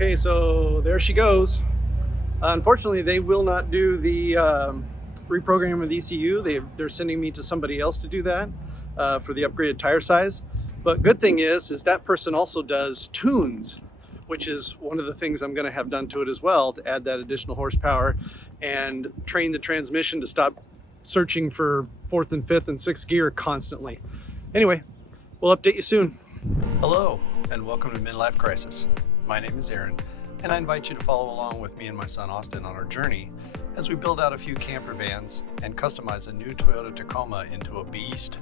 Okay, so there she goes. Unfortunately, they will not do the reprogramming of the ECU. They're sending me to somebody else to do that for the upgraded tire size. But good thing is that person also does tunes, which is one of the things I'm going to have done to it as well to add that additional horsepower and train the transmission to stop searching for fourth and fifth and sixth gear constantly. Anyway, we'll update you soon. Hello, and welcome to Midlife Crisis. My name is Aaron, and I invite you to follow along with me and my son Austin on our journey as we build out a few camper vans and customize a new Toyota Tacoma into a beast.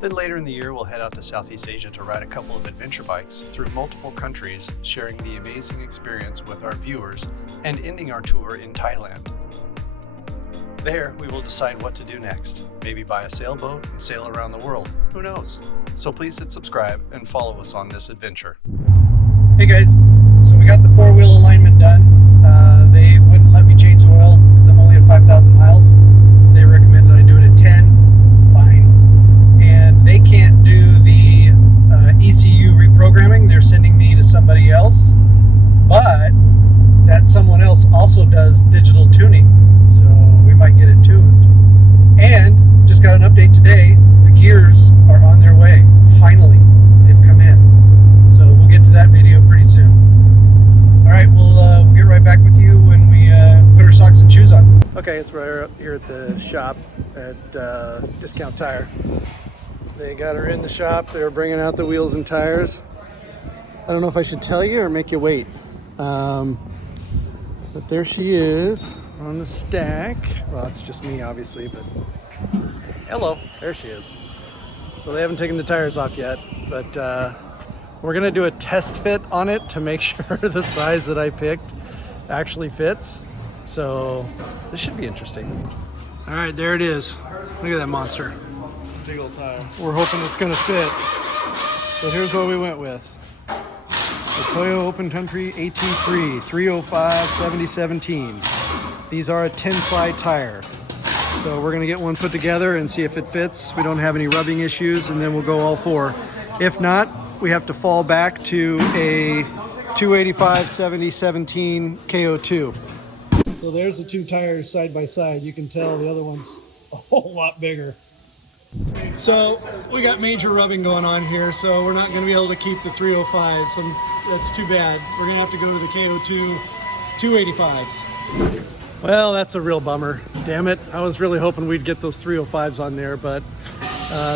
Then later in the year, we'll head out to Southeast Asia to ride a couple of adventure bikes through multiple countries, sharing the amazing experience with our viewers and ending our tour in Thailand. There, we will decide what to do next. Maybe buy a sailboat and sail around the world. Who knows? So please hit subscribe and follow us on this adventure. Hey guys, so we got the four-wheel alignment done. They wouldn't let me change the oil because I'm only at 5,000 miles. They recommend that I do it at 10. Fine. And they can't do the ECU reprogramming. They're sending me to somebody else. But that someone else also does digital tuning. So we might get it tuned. And just got an update today. The gears are on their way. Finally, they've come in. So we'll get to that video pretty soon. All right, we'll get right back with you when we put our socks and shoes on. Okay, so we're here at the shop at Discount Tire. They got her in the shop. They're bringing out the wheels and tires. I don't know if I should tell you or make you wait. But there she is on the stack. Well, it's just me, obviously, but hello, there she is. So they haven't taken the tires off yet, but we're gonna do a test fit on it to make sure the size that I picked actually fits. So this should be interesting. All right, there it is. Look at that monster. Big old tire. We're hoping it's gonna fit. So here's what we went with. The Toyota Open Country AT3 305 7017. These are a 10-ply tire. So we're gonna get one put together and see if it fits. We don't have any rubbing issues, and then we'll go all four. If not, we have to fall back to a 285 7017 KO2. So there's the two tires side by side. You can tell the other one's a whole lot bigger. So we got major rubbing going on here, so we're not going to be able to keep the 305s, and that's too bad. We're going to have to go to the KO2 285s. Well, that's a real bummer. Damn it. I was really hoping we'd get those 305s on there, but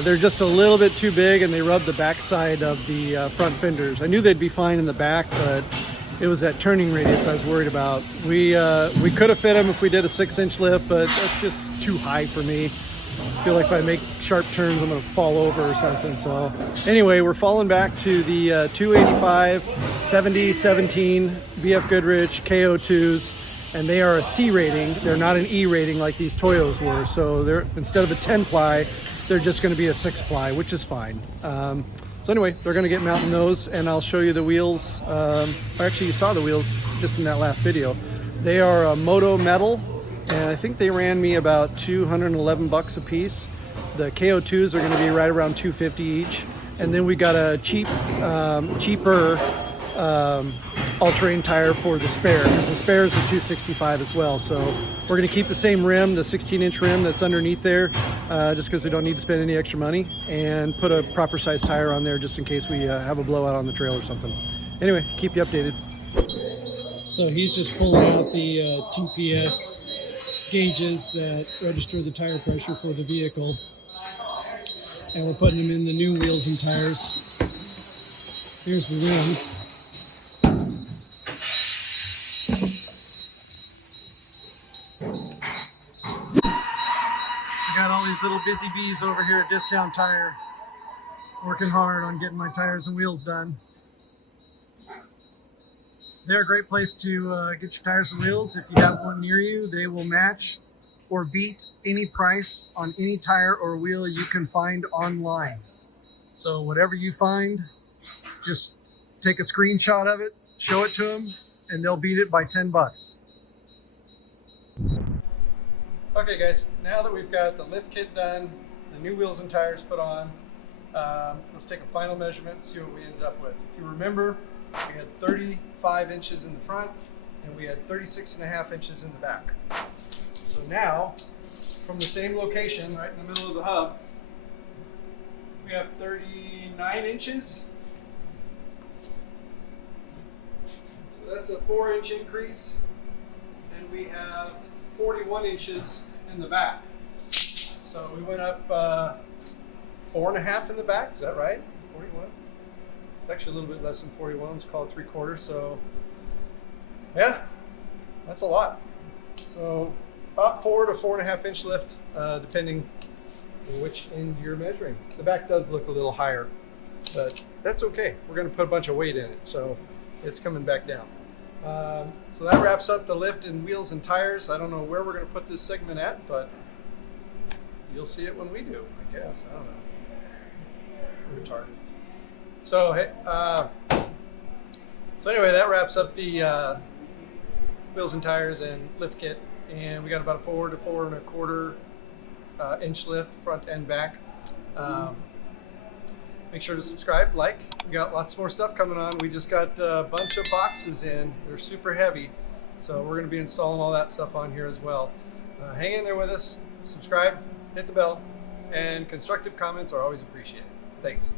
they're just a little bit too big, and they rub the backside of the front fenders. I knew they'd be fine in the back, but it was that turning radius I was worried about. We could have fit them if we did a 6-inch lift, but that's just too high for me. I feel like if I make sharp turns, I'm gonna fall over or something. So anyway, we're falling back to the 285 7017 BF Goodrich KO2s, and they are a C rating. They're not an E rating like these Toyos were. So they're, instead of a 10-ply, they're just going to be a 6-ply, which is fine. So anyway, they're going to get mounting those, and I'll show you the wheels. Actually, you saw the wheels just in that last video. They are a Moto metal, and I think they ran me about 211 bucks a piece. The KO2s are going to be right around 250 each, and then we got a cheaper all-terrain tire for the spare, because the spare is a 265 as well. So we're going to keep the same rim, the 16-inch rim that's underneath there, just because we don't need to spend any extra money, and put a proper size tire on there just in case we have a blowout on the trail or something. Anyway, keep you updated. So he's just pulling out the TPS gauges that register the tire pressure for the vehicle, and we're putting them in the new wheels and tires. Here's the rims. Got all these little busy bees over here at Discount Tire working hard on getting my tires and wheels done. They're a great place to get your tires and wheels. If you have one near you, they will match or beat any price on any tire or wheel you can find online. So whatever you find, just take a screenshot of it, show it to them, and they'll beat it by 10 bucks. Okay guys, now that we've got the lift kit done, the new wheels and tires put on, let's take a final measurement and see what we ended up with. If you remember, We had 35 inches in the front, and we had 36.5 inches in the back. So now, from the same location, right in the middle of the hub, we have 39 inches. So that's a 4-inch increase. And we have 41 inches in the back. So we went up 4.5 in the back. Is that right? 41? It's actually a little bit less than 41. Let's call it 3/4. So yeah, that's a lot. So about 4 to 4.5 inch lift, depending on which end you're measuring. The back does look a little higher, but that's okay. We're going to put a bunch of weight in it, so it's coming back down. So that wraps up the lift and wheels and tires. I don't know where we're going to put this segment at, but you'll see it when we do, I guess. I don't know. We're retarded. So hey, so anyway, that wraps up the wheels and tires and lift kit, and we got about a 4 to 4.25 inch lift, front and back. Make sure to subscribe, like. We got lots more stuff coming on. We just got a bunch of boxes in. They're super heavy, so we're going to be installing all that stuff on here as well. Hang in there with us, subscribe, hit the bell, and constructive comments are always appreciated. Thanks.